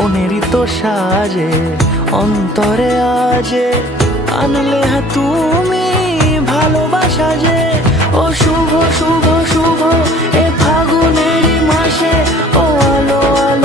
কোনেরই তো সাজে অন্তরে আজে আনলে হ্যাঁ তুমি ভালোবাসা যে। ও শুভ শুভ শুভ এ ফাগুনেরই মাসে, ও আলো আলো